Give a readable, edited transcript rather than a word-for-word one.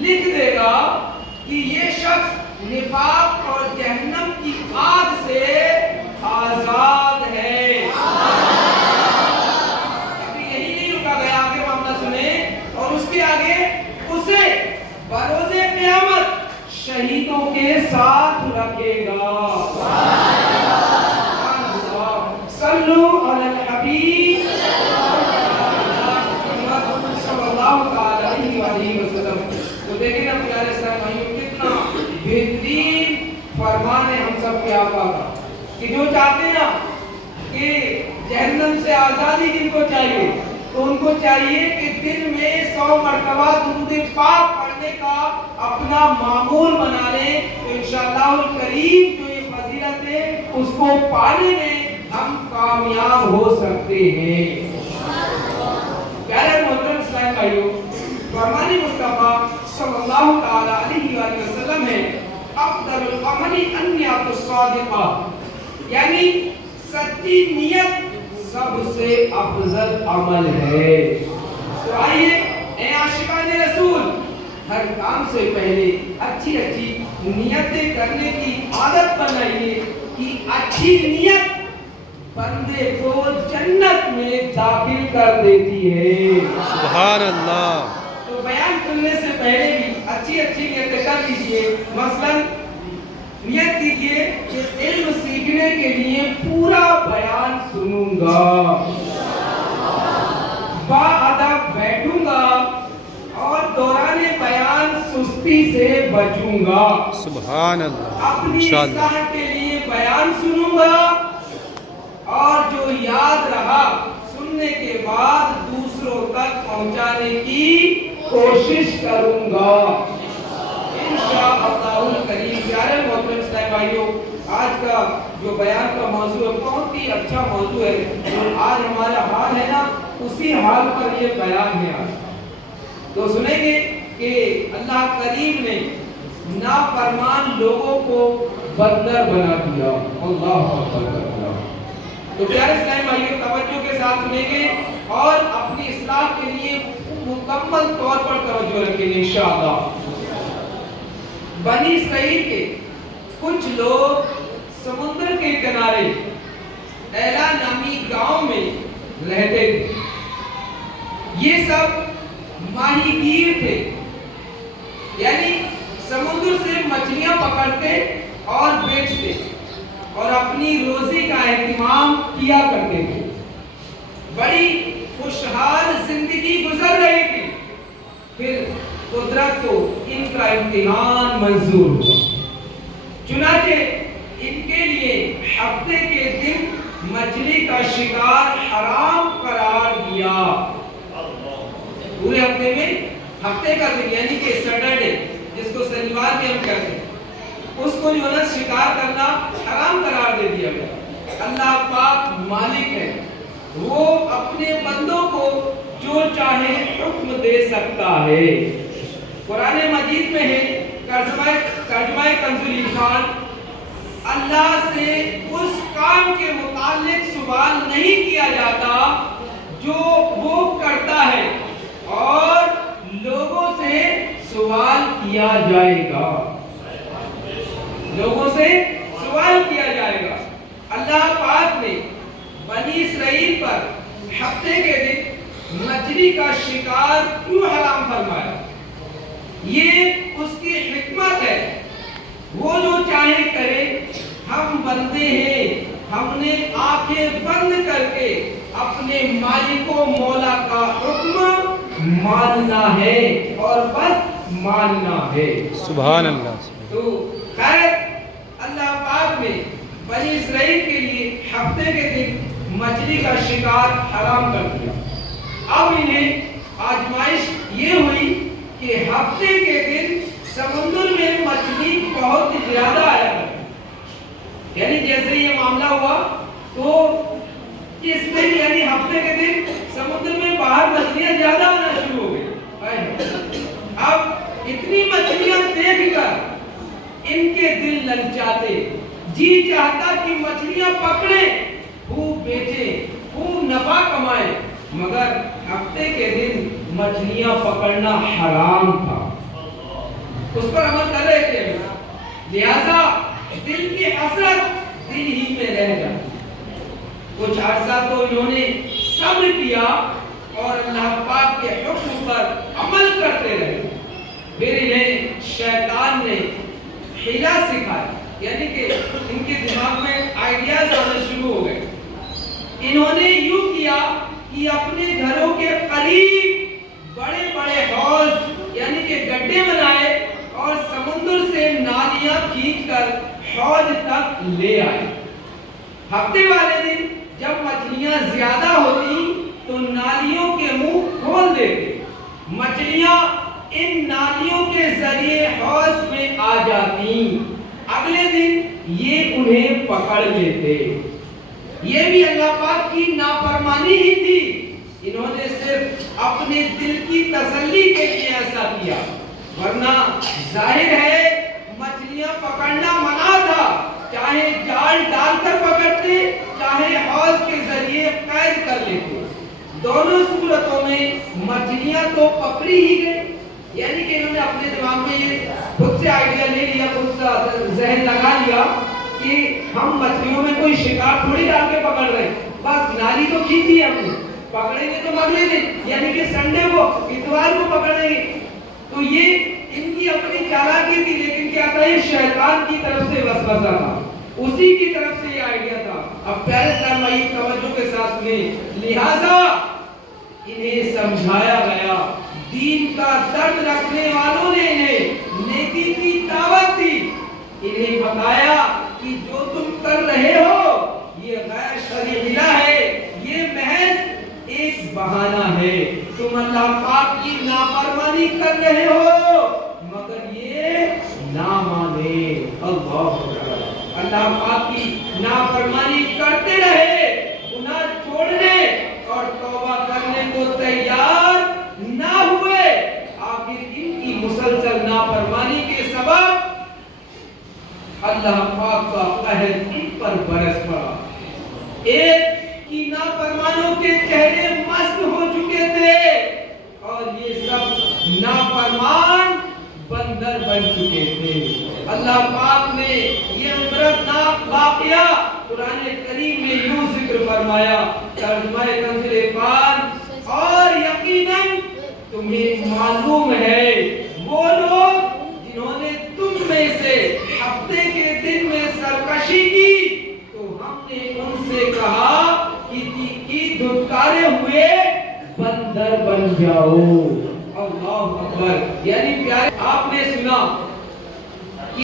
لکھ دے گا کہ یہ شخص نفاق اور جہنم کی آگ سے آزاد ہے۔ ابھی یہی نہیں رکا گیا، آگے معاملہ سنیں، اور اس کے آگے اسے بروز قیامت شہیدوں کے ساتھ رکھے گا۔ صلو علی الحبیب صلی اللہ علیہ وآلہ وسلم۔ تو دیکھیں نا پیارے اسلام بھائیوں، کتنا بہترین فرمان ہے ہم سب کے آقا کا، کہ جو چاہتے ہیں نا کہ جہنم سے آزادی جن کو چاہیے، تو ان کو چاہیے کہ دن میں 100 مرتبہ درود پاک پڑھنے کا اپنا معمول بنا لیں، تو انشاءاللہ الکریم جو یہ فضیلت ہے اس کو پانے میں ہم کامیاب ہو سکتے ہیں۔ پیارے محترم اسلام بھائیوں، فرمان مصطفیٰ صلی اللہ تعالی علیہ وآلہ وسلم ہے افضل العمل النیت الصادقہ، یعنی سچی نیت سب سے افضل عمل ہے۔ تو آئیے اے عاشقان رسول، ہر کام سے پہلے اچھی نیتیں کرنے کی عادت بنائیے کہ اچھی نیت بندے کو جنت میں داخل کر دیتی ہے۔ سبحان اللہ۔ تو بیان سننے سے پہلے بھی اچھی نیتیں کر لیجئے۔ مثلا نیت کیجئے کہ علم سیکھنے کے لیے پورا بیان سنوں گا، باادب بیٹھوں گا اور دوران بیان سستی سے بچوں گا۔ سبحان اللہ۔ اپنی اصلاح کے لیے بیان سنوں گا اور جو یاد رہا سننے کے بعد دوسروں تک پہنچانے کی کوشش کروں گا انشاءاللہ الکریم۔ پیارے محترم اسلامی بھائیوں، آج کا جو بیان کا موضوع ہے بہت ہی اچھا موضوع ہے، اور آج ہمارا حال ہے نا اسی حال پر یہ بیان ہے۔ آج تو سنیں گے کہ اللہ کریم نے نافرمان لوگوں کو بندر بنا دیا۔ اللہ اکبر۔ تو پیارے اسلامی بھائیوں، توجہ کے ساتھ سنیں گے اور اپنی اصلاح کے لیے مکمل طور پر توجہ رکھیں گے انشاءاللہ۔ بنی اسرائیل کے کچھ لوگ سمندر کے کنارے ایلا نامی گاؤں میں رہتے تھے۔ یہ سب ماہی گیر تھے، یعنی سمندر سے مچھلیاں پکڑتے اور بیچتے اور اپنی روزی کا اہتمام کیا کرتے تھے۔ بڑی خوشحال زندگی گزر رہی تھی۔ پھر قدرت کو ان کا امتحان منظور ہوا، چنانچہ ان کے لیے ہفتے کے دن مچھلی کا شکار حرام قرار دیا۔ پورے ہفتے میں ہفتے کا دن یعنی کہ سیٹرڈے، جس کو شنیوار بھی ہم کہتے ہیں، اس کو جو ہے شکار کرنا حرام قرار دے دیا گیا۔ اللہ پاک مالک ہے، وہ اپنے بندوں کو جو چاہے حکم دے سکتا ہے۔ قرآن مجید میں ہے ترجمہ کنز الایمان، اللہ سے اس کام کے متعلق سوال نہیں کیا جاتا جو وہ کرتا ہے، اور لوگوں سے سوال کیا جائے گا۔ لوگوں سے سوال کیا جائے گا۔ اللہ پاک نے بنی اسرائیل پر ہفتے کے دن مچھلی کا شکار کیوں حرام فرمایا؟ یہ اس کی حکمت ہے، وہ جو چاہے کرے۔ ہم بندے ہیں، ہم نے آنکھیں بند کر کے اپنے مالک و مولا کا حکم ماننا ہے اور بس ماننا ہے۔ سبحان اللہ۔ تو خیر، اللہ پاک نے بنی اسرائیل کے لیے ہفتے کے دن مچھلی کا شکار حرام کر دیا۔ اب انہیں آزمائش یہ ہوئی کہ ہفتے کے دن سمندر میں مچھلی بہت زیادہ آیا کرتی، یعنی جیسے یہ معاملہ ہوا تو اس دن یعنی ہفتے کے دن سمندر میں باہر مچھلیاں زیادہ آنا شروع ہو گئی۔ اب اتنی مچھلیاں دیکھ کر ان کے دل للچاتے، جی چاہتا کہ مچھلیاں پکڑیں، خوب بیچیں، خوب نفع کمائیں، مگر ہفتے کے دن مچھلیاں پکڑنا حرام تھا۔ اس پر عمل کر رہے تھے، لہذا دل کی حسرت دل ہی میں رہ جاتی۔ کچھ عرصہ تو انہوں نے صبر کیا اور اللہ پاک کے حکم پر عمل کرتے رہے، پھر انہیں شیطان نے حیلہ سکھایا، یعنی کہ ان کے دماغ میں آئیڈیاز آنے شروع ہو گئے۔ انہوں نے یوں کیا کہ اپنے گھروں کے قریب بڑے بڑے حوض یعنی کہ گڈھے بنائے اور سمندر سے نالیاں کھینچ کر حوض تک لے آئے۔ ہفتے والے دن جب مچھلیاں زیادہ ہوتی تو نالیوں کے منہ کھول دیتے، مچھلیاں ان نالیوں کے ذریعے حوض میں آ جاتی، اگلے دن یہ انہیں پکڑ لیتے۔ یہ بھی اللہ پاک کی نافرمانی ہی تھی، انہوں نے صرف اپنے دل کی تسلی کے لیے ایسا کیا، ورنہ ظاہر ہے مچھلیاں پکڑنا منع تھا، چاہے جال ڈال کر پکڑتے چاہے حوض کے ذریعے قید کر لیتے، دونوں صورتوں میں مچھلیاں تو پکڑی ہی گئی۔ یعنی کہ انہوں نے اپنے دماغ میں یہ خود سے آئیڈیا لے لیا، خود سے ذہن لگا لیا کہ ہم مچھلیوں میں کوئی شکار تھوڑی ڈال کے پکڑ رہے ہیں، بس نالی تو کھینچی ہے ہم نے، پکڑیں گے تو اگلے دن یعنی کہ سنڈے کو اتوار کو پکڑیں گے۔ تو یہ ان کی اپنی چالاکی تھی، لیکن کیا تھا، یہ شیطان کی طرف سے وسوسہ تھا، اسی کی طرف سے یہ آئیڈیا تھا۔ اب پیارے اسلام بھائی توجہ کے ساتھ سنیں، لہذا انہیں سمجھایا گیا، دین کا درد رکھنے والوں نے انہیں نیکی کی دعوت دی، انہیں بتایا کہ جو تم کر رہے ہو یہ غیر شرعی ہے، یہ محض ایک بہانہ ہے، تم اللہ پاک کی نافرمانی کر رہے ہو مگر یہ نہ مانے۔ اللہ اللہ پاک کی نافرمانی کرتے رہے، گناہ چھوڑنے اور توبہ کرنے کو تیار نہ ہوئے، آخر ان کی مسلسل نافرمانی کے سبب اللہ پاک کا قہر ان پر برس پڑا۔ ایک کی نافرمانوں کے چہرے مست ہو چکے تھے اور یہ سب نافرمان بندر بن چکے تھے۔ اللہ پاک نے یہ عبرتناک واقعہ قرآن کریم میں یوں ذکر فرمایا، ترجمہ کنز عرفان، اور یقیناً تمہیں معلوم ہے وہ لوگ جنہوں نے تم میں سے ہفتے کے دن میں سرکشی کی تو ہم نے ان سے کہا کہ دھتکارے ہوئے بندر بن جاؤ۔ اللہ اکبر، یعنی پیارے آپ نے سنا